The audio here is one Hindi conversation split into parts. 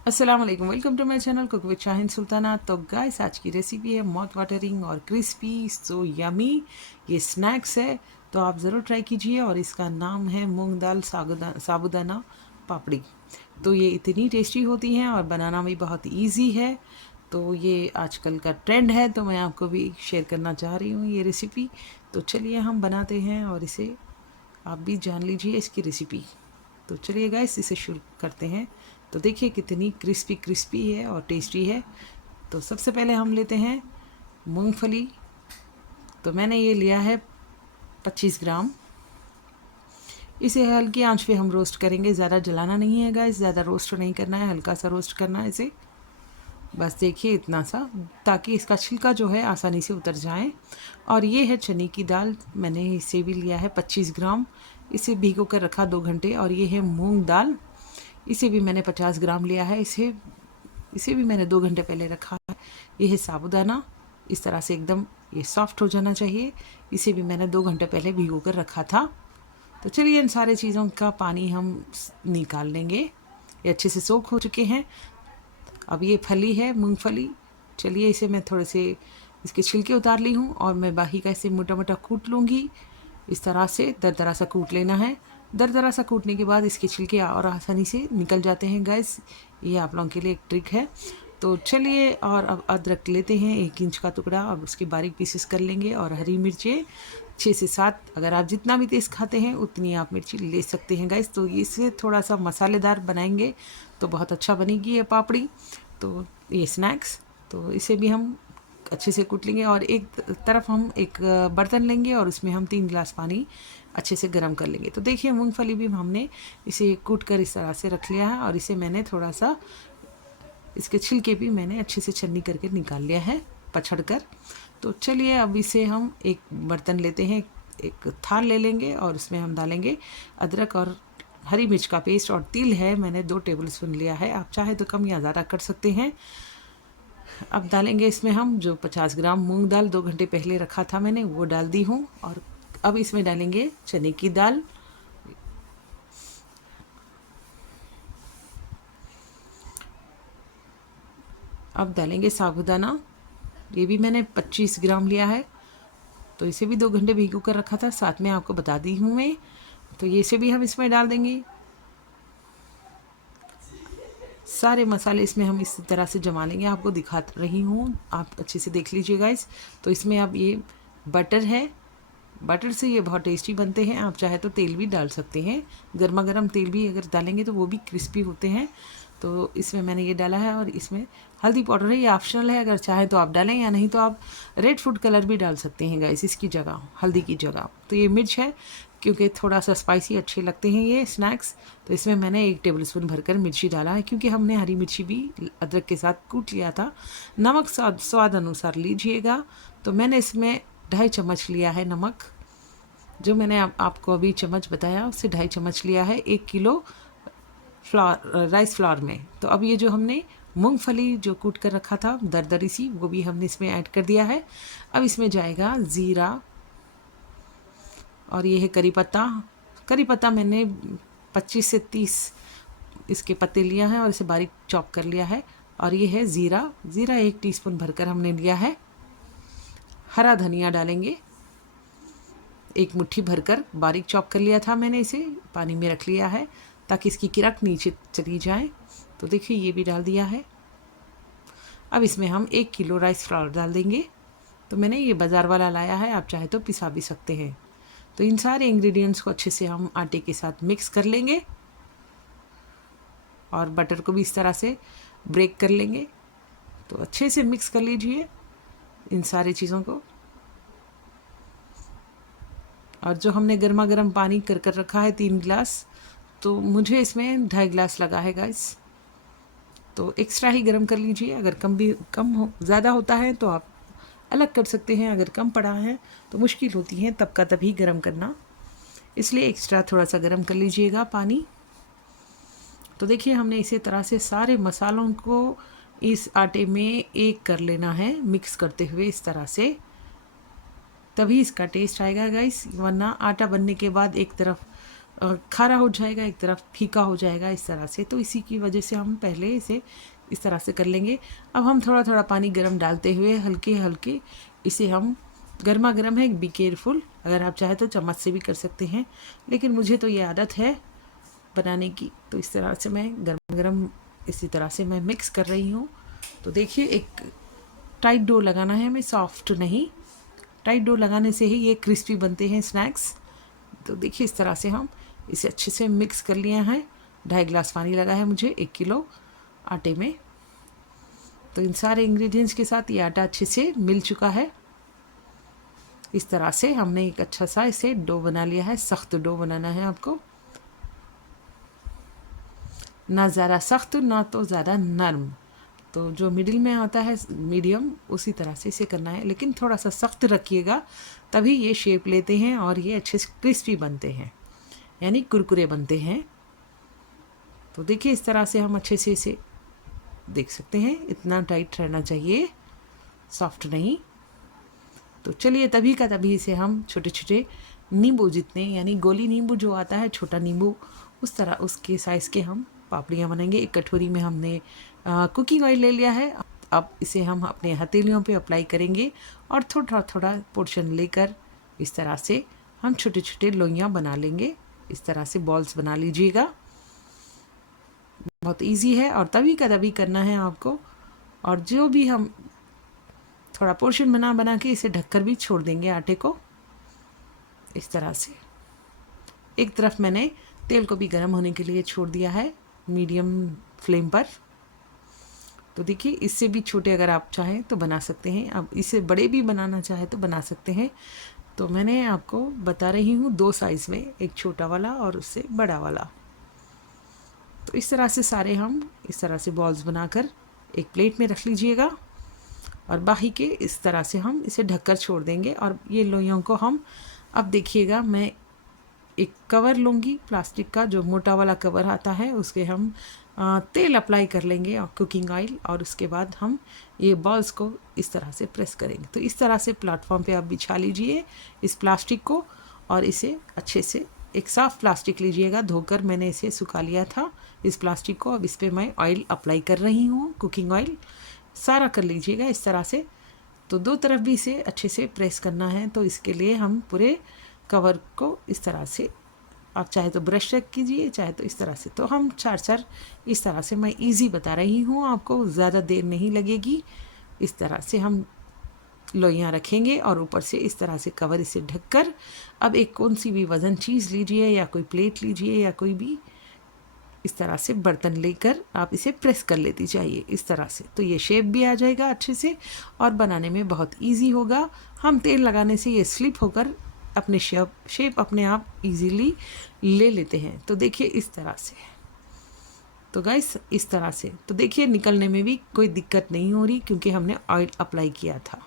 अस्सलाम वालेकुम, welcome to my channel cook with Shahin Sultana. तो गाइस, आज की रेसिपी है माउथ वाटरिंग और क्रिस्पी सो यमी। ये स्नैक्स है तो आप ज़रूर ट्राई कीजिए। और इसका नाम है मूंग दाल साबुदाना पापड़ी। तो ये इतनी टेस्टी होती हैं और बनाना भी बहुत इजी है। तो ये आजकल का ट्रेंड है, तो मैं आपको भी शेयर करना चाह रही हूँ ये रेसिपी। तो चलिए हम बनाते हैं और इसे आप भी जान लीजिए इसकी रेसिपी। तो चलिए गाइस, इसे शुरू करते हैं। तो देखिए कितनी क्रिस्पी क्रिस्पी है और टेस्टी है। तो सबसे पहले हम लेते हैं मूंगफली। तो मैंने ये लिया है 25 ग्राम। इसे हल्की आंच पे हम रोस्ट करेंगे, ज़्यादा जलाना नहीं है गाइस, ज़्यादा रोस्ट नहीं करना है, हल्का सा रोस्ट करना है इसे। बस देखिए इतना सा, ताकि इसका छिलका जो है आसानी से उतर जाए। और ये है चने की दाल, मैंने इसे भी लिया है 25 ग्राम। इसे भिगो कर रखा 2 घंटे। और ये है मूंग दाल, इसे भी मैंने 50 ग्राम लिया है। इसे भी मैंने 2 घंटे पहले रखा है। ये है साबुदाना, इस तरह से एकदम ये सॉफ्ट हो जाना चाहिए। इसे भी मैंने 2 घंटे पहले भिगो कर रखा था। तो चलिए इन सारे चीज़ों का पानी हम निकाल लेंगे। ये अच्छे से सोख हो चुके हैं। अब ये फली है मूंगफली, चलिए इसे मैं थोड़े से इसके छिलके उतार ली हूँ और मैं बाही का इसे मोटा मोटा कूट लूँगी। इस तरह से दरदरा सा कूट लेना है। दरदरा सा कूटने के बाद इसके छिलके और आसानी से निकल जाते हैं गाइस। ये आप लोगों के लिए एक ट्रिक है। तो चलिए, और अब अदरक लेते हैं 1 इंच का टुकड़ा और उसके बारीक पीसेस कर लेंगे। और हरी मिर्चें 6 से 7, अगर आप जितना भी तेज़ खाते हैं उतनी आप मिर्ची ले सकते हैं गाइस। तो इसे थोड़ा सा मसालेदार बनाएंगे तो बहुत अच्छा बनेगी ये पापड़ी। तो ये स्नैक्स, तो इसे भी हम अच्छे से कूट लेंगे। और एक तरफ हम एक बर्तन लेंगे और उसमें हम 3 गिलास पानी अच्छे से गर्म कर लेंगे। तो देखिए मूंगफली भी हमने इसे कूट कर इस तरह से रख लिया है। और इसे मैंने थोड़ा सा, इसके छिलके भी मैंने अच्छे से छन्नी करके निकाल लिया है पछड़ कर। तो चलिए अब इसे हम एक बर्तन लेते हैं, एक थाल ले लेंगे और उसमें हम डालेंगे अदरक और हरी मिर्च का पेस्ट। और तिल है, मैंने 2 टेबल स्पून लिया है, आप चाहे तो कम या ज़्यादा कर सकते हैं। अब डालेंगे इसमें हम जो 50 ग्राम मूंग दाल 2 घंटे पहले रखा था मैंने, वो डाल दी हूँ। और अब इसमें डालेंगे चने की दाल। अब डालेंगे साबुदाना, ये भी मैंने 25 ग्राम लिया है। तो इसे भी 2 घंटे भिगो कर रखा था, साथ में आपको बता दी हूँ मैं। तो ये से भी हम इसमें डाल देंगे। सारे मसाले इसमें हम इस तरह से जमा लेंगे, आपको दिखा रही हूँ, आप अच्छे से देख लीजिएगा इस। तो इसमें अब ये बटर है, बटर से ये बहुत टेस्टी बनते हैं। आप चाहे तो तेल भी डाल सकते हैं, गर्मा गर्म तेल भी अगर डालेंगे तो वो भी क्रिस्पी होते हैं। तो इसमें मैंने ये डाला है। और इसमें हल्दी पाउडर है, ये ऑप्शनल है, अगर चाहे तो आप डालें, या नहीं तो आप रेड फूड कलर भी डाल सकते हैं गाइस इसकी जगह, हल्दी की जगह। तो ये मिर्च है, क्योंकि थोड़ा सा स्पाइसी अच्छे लगते हैं ये स्नैक्स। तो इसमें मैंने 1 टेबल स्पून भरकर मिर्ची डाला है, क्योंकि हमने हरी मिर्ची भी अदरक के साथ कूट लिया था। नमक स्वाद अनुसार लीजिएगा। तो मैंने इसमें 2.5 चम्मच लिया है नमक, जो मैंने आपको अभी चम्मच बताया उससे 2.5 चम्मच लिया है 1 किलो राइस फ्लावर में। तो अब ये जो हमने मूंगफली जो कूट कर रखा था दरदरी सी, वो भी हमने इसमें ऐड कर दिया है। अब इसमें जाएगा ज़ीरा, और ये है करी पत्ता। करी पत्ता मैंने 25 से 30 इसके पत्ते लिया है और इसे बारीक चॉप कर लिया है। और ये है ज़ीरा, ज़ीरा 1 टीस्पून भरकर हमने लिया है। हरा धनिया डालेंगे, 1 मुट्ठी भरकर बारीक चॉप कर लिया था मैंने, इसे पानी में रख लिया है ताकि इसकी किरक नीचे चली जाए। तो देखिए ये भी डाल दिया है। अब इसमें हम 1 किलो राइस फ्लावर डाल देंगे। तो मैंने ये बाज़ार वाला लाया है, आप चाहे तो पिसा भी सकते हैं। तो इन सारे इंग्रेडिएंट्स को अच्छे से हम आटे के साथ मिक्स कर लेंगे और बटर को भी इस तरह से ब्रेक कर लेंगे। तो अच्छे से मिक्स कर लीजिए इन सारी चीज़ों को। और जो हमने गर्मा गर्म पानी कर कर रखा है 3 गिलास, तो मुझे इसमें 2.5 गिलास लगा है गाइस। तो एक्स्ट्रा ही गर्म कर लीजिए, अगर कम हो ज़्यादा होता है तो आप अलग कर सकते हैं, अगर कम पड़ा है तो मुश्किल होती है तब का तभी गर्म करना, इसलिए एक्स्ट्रा थोड़ा सा गर्म कर लीजिएगा पानी। तो देखिए हमने इसी तरह से सारे मसालों को इस आटे में एक कर लेना है, मिक्स करते हुए इस तरह से, तभी इसका टेस्ट आएगा गाइस। वरना आटा बनने के बाद एक तरफ खारा हो जाएगा, एक तरफ फीका हो जाएगा इस तरह से। तो इसी की वजह से हम पहले इसे इस तरह से कर लेंगे। अब हम थोड़ा थोड़ा पानी गर्म डालते हुए हल्के हल्के इसे हम, गर्मा गर्म है, बी केयरफुल, अगर आप चाहे तो चम्मच से भी कर सकते हैं, लेकिन मुझे तो ये आदत है बनाने की, तो इस तरह से मैं गर्म गर्म इसी तरह से मैं मिक्स कर रही हूँ। तो देखिए एक टाइट डो लगाना है हमें, सॉफ्ट नहीं। टाइट डो लगाने से ही ये क्रिस्पी बनते हैं स्नैक्स। तो देखिए इस तरह से हम इसे अच्छे से मिक्स कर लिया है। 2.5 गिलास पानी लगा है मुझे 1 किलो आटे में। तो इन सारे इंग्रेडिएंट्स के साथ ये आटा अच्छे से मिल चुका है। इस तरह से हमने एक अच्छा सा इसे डो बना लिया है। सख्त डो बनाना है आपको, ना ज़्यादा सख्त ना तो ज़्यादा नरम, तो जो मिडिल में आता है मीडियम, उसी तरह से इसे करना है, लेकिन थोड़ा सा सख्त रखिएगा, तभी ये शेप लेते हैं और ये अच्छे से क्रिस्पी बनते हैं, यानी कुरकुरे बनते हैं। तो देखिए इस तरह से हम अच्छे से इसे देख सकते हैं, इतना टाइट रहना चाहिए, सॉफ्ट नहीं। तो चलिए तभी का तभी इसे हम छोटे छोटे नींबू जितने, यानी गोली नींबू जो आता है छोटा नींबू, उस तरह उसके साइज़ के हम पापड़ियाँ बनाएंगे। एक कटोरी में हमने कुकिंग ऑयल ले लिया है। अब इसे हम अपने हथेलियों पे अप्लाई करेंगे और थोड़ा थोड़ा पोर्शन लेकर इस तरह से हम छोटे छोटे लोइयाँ बना लेंगे। इस तरह से बॉल्स बना लीजिएगा, बहुत इजी है और तभी का तभी करना है आपको। और जो भी हम थोड़ा पोर्शन बना बना के इसे ढककर भी छोड़ देंगे आटे को। इस तरह से एक तरफ मैंने तेल को भी गर्म होने के लिए छोड़ दिया है मीडियम फ्लेम पर। तो देखिए इससे भी छोटे अगर आप चाहें तो बना सकते हैं, अब इससे बड़े भी बनाना चाहे तो बना सकते हैं। तो मैंने आपको बता रही हूँ 2 साइज़ में, एक छोटा वाला और उससे बड़ा वाला। तो इस तरह से सारे हम इस तरह से बॉल्स बनाकर एक प्लेट में रख लीजिएगा और बाकी के इस तरह से हम इसे ढककर छोड़ देंगे। और ये लोइयों को हम, अब देखिएगा मैं एक कवर लूँगी प्लास्टिक का, जो मोटा वाला कवर आता है, उसके हम तेल अप्लाई कर लेंगे और कुकिंग ऑयल, और उसके बाद हम ये बॉल्स को इस तरह से प्रेस करेंगे। तो इस तरह से प्लेटफॉर्म पे आप बिछा लीजिए इस प्लास्टिक को और इसे अच्छे से, एक साफ़ प्लास्टिक लीजिएगा, धोकर मैंने इसे सुखा लिया था इस प्लास्टिक को। अब इस पर मैं ऑयल अप्लाई कर रही हूँ, कुकिंग ऑयल सारा कर लीजिएगा इस तरह से। तो 2 तरफ भी इसे अच्छे से प्रेस करना है। तो इसके लिए हम पूरे कवर को इस तरह से, आप चाहे तो ब्रश रख कीजिए, चाहे तो इस तरह से। तो हम 4 इस तरह से, मैं इजी बता रही हूँ आपको, ज़्यादा देर नहीं लगेगी। इस तरह से हम लोइयाँ रखेंगे और ऊपर से इस तरह से कवर इसे ढककर, अब एक कौन सी भी वज़न चीज़ लीजिए या कोई प्लेट लीजिए या कोई भी इस तरह से बर्तन लेकर आप इसे प्रेस कर लेती जाइए इस तरह से। तो ये शेप भी आ जाएगा अच्छे से और बनाने में बहुत इजी होगा। हम तेल लगाने से ये स्लिप होकर अपने शेप अपने आप इजीली ले लेते हैं। तो देखिए इस तरह से, तो गाइस इस तरह से, तो देखिए निकलने में भी कोई दिक्कत नहीं हो रही क्योंकि हमने ऑयल अप्लाई किया था।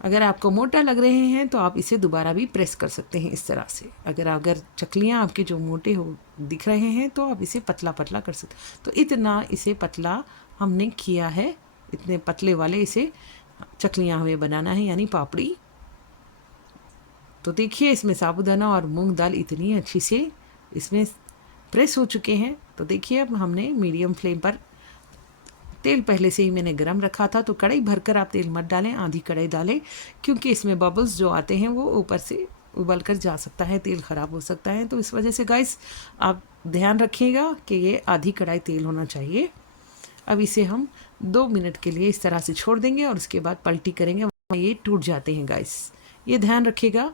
अगर आपको मोटा लग रहे हैं तो आप इसे दोबारा भी प्रेस कर सकते हैं इस तरह से। अगर चकलियाँ आपके जो मोटे हो दिख रहे हैं तो आप इसे पतला पतला कर सकते। तो इतना इसे पतला हमने किया है, इतने पतले वाले इसे चकलियाँ हमें बनाना है, यानी पापड़ी। तो देखिए इसमें साबूदाना और मूंग दाल इतनी अच्छी से इसमें प्रेस हो चुके हैं। तो देखिए अब हमने मीडियम फ्लेम पर, तेल पहले से ही मैंने गरम रखा था, तो कढ़ाई भरकर आप तेल मत डालें, आधी कढ़ाई डालें, क्योंकि इसमें बबल्स जो आते हैं वो ऊपर से उबल कर जा सकता है, तेल ख़राब हो सकता है। तो इस वजह से गाइस आप ध्यान रखिएगा कि ये आधी कढ़ाई तेल होना चाहिए। अब इसे हम 2 मिनट के लिए इस तरह से छोड़ देंगे और उसके बाद पलटी करेंगे, ये टूट जाते हैं गाइस, ये ध्यान रखिएगा।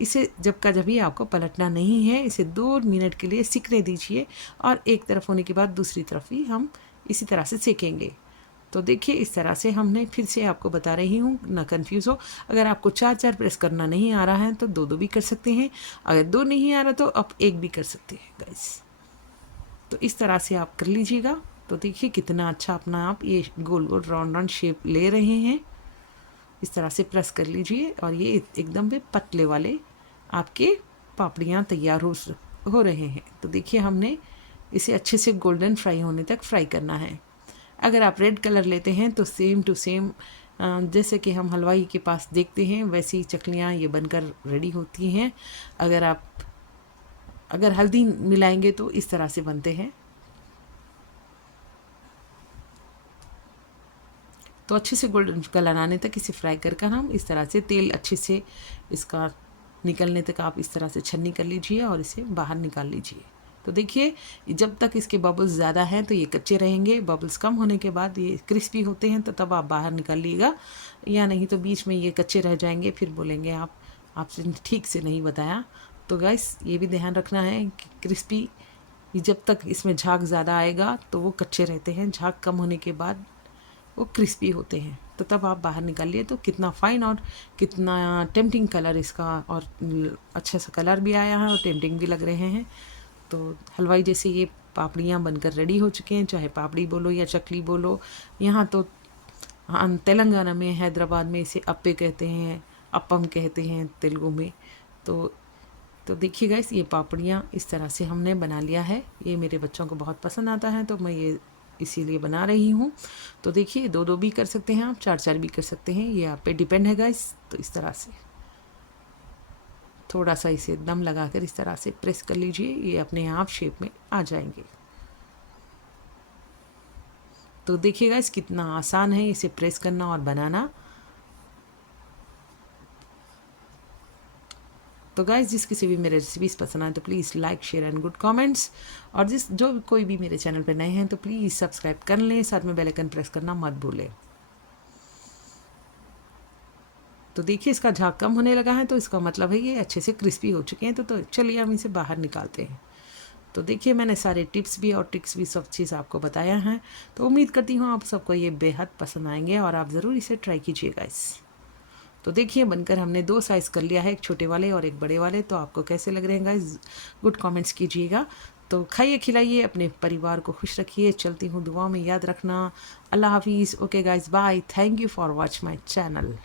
इसे जब का जब भी आपको पलटना नहीं है, इसे 2 मिनट के लिए सिकने दीजिए और एक तरफ होने के बाद दूसरी तरफ ही हम इसी तरह से सेकेंगे। तो देखिए इस तरह से हमने, फिर से आपको बता रही हूँ ना कंफ्यूज हो, अगर आपको 4 प्रेस करना नहीं आ रहा है तो 2 भी कर सकते हैं, अगर 2 नहीं आ रहा तो आप 1 भी कर सकते हैं गाइस। तो इस तरह से आप कर लीजिएगा। तो देखिए कितना अच्छा अपना आप ये गोल गोल राउंड राउंड शेप ले रहे हैं। इस तरह से प्रेस कर लीजिए और ये एकदम भी पतले वाले आपके पापड़ियाँ तैयार हो रहे हैं। तो देखिए हमने इसे अच्छे से गोल्डन फ्राई होने तक फ्राई करना है। अगर आप रेड कलर लेते हैं तो सेम टू सेम जैसे कि हम हलवाई के पास देखते हैं वैसी ही चकलियाँ ये बनकर रेडी होती हैं। अगर हल्दी मिलाएंगे तो इस तरह से बनते हैं। तो अच्छे से गोल्डन कलर आने तक इसे फ्राई कर कर हम इस तरह से तेल अच्छे से इसका निकलने तक आप इस तरह से छन्नी कर लीजिए और इसे बाहर निकाल लीजिए। तो देखिए जब तक इसके बबल्स ज़्यादा हैं तो ये कच्चे रहेंगे, बबल्स कम होने के बाद ये क्रिस्पी होते हैं तो तब आप बाहर निकालिएगा, या नहीं तो बीच में ये कच्चे रह जाएंगे, फिर बोलेंगे आपसे ठीक से नहीं बताया। तो गाइस ये भी ध्यान रखना है कि क्रिस्पी जब तक इसमें झाग ज़्यादा आएगा तो वो कच्चे रहते हैं, झाग कम होने के बाद वो क्रिस्पी होते हैं। तो तब आप बाहर निकालिए। तो कितना फ़ाइन और कितना टेम्पटिंग कलर इसका, और अच्छा सा कलर भी आया है और टेम्पटिंग भी लग रहे हैं। तो हलवाई जैसे ये पापड़ियाँ बनकर रेडी हो चुके हैं, चाहे पापड़ी बोलो या चकली बोलो। यहाँ तो तेलंगाना में, हैदराबाद में इसे अप्पे कहते हैं, अप्पम कहते हैं तेलुगु में। तो देखिए गाइस ये पापड़ियाँ इस तरह से हमने बना लिया है। ये मेरे बच्चों को बहुत पसंद आता है तो मैं ये इसीलिए बना रही हूँ। तो देखिए 2-2 भी कर सकते हैं आप, 4-4 भी कर सकते हैं, ये आप पे डिपेंड है गाइस। तो इस तरह से थोड़ा सा इसे दम लगाकर इस तरह से प्रेस कर लीजिए, ये अपने आप शेप में आ जाएंगे। तो देखिए गाइस कितना आसान है इसे प्रेस करना और बनाना। तो गाइस जिस किसी भी मेरे रेसिपीज़ पसंद आए तो please like share and good comments, और जो कोई भी मेरे चैनल पर नए हैं तो प्लीज़ सब्सक्राइब कर लें, साथ में बेल आइकन प्रेस करना मत भूलें। तो देखिए इसका झाग कम होने लगा है तो इसका मतलब है ये अच्छे से क्रिस्पी हो चुके हैं। तो चलिए हम इसे बाहर निकालते हैं। तो देखिए मैंने सारे टिप्स भी और ट्रिक्स भी सब चीज़ आपको बताया है। तो उम्मीद करती हूँ आप सबको ये बेहद पसंद आएंगे और आप ज़रूर इसे ट्राई कीजिएगा इस। तो देखिए बनकर हमने 2 साइज़ कर लिया है, एक छोटे वाले और एक बड़े वाले। तो आपको कैसे लग रहे हैं गाइस, गुड कमेंट्स कीजिएगा। तो खाइए खिलाइए, अपने परिवार को खुश रखिए। चलती हूँ दुआ में, याद रखना। अल्लाह हाफिज़। Okay guys, bye. Thank you for watch my channel.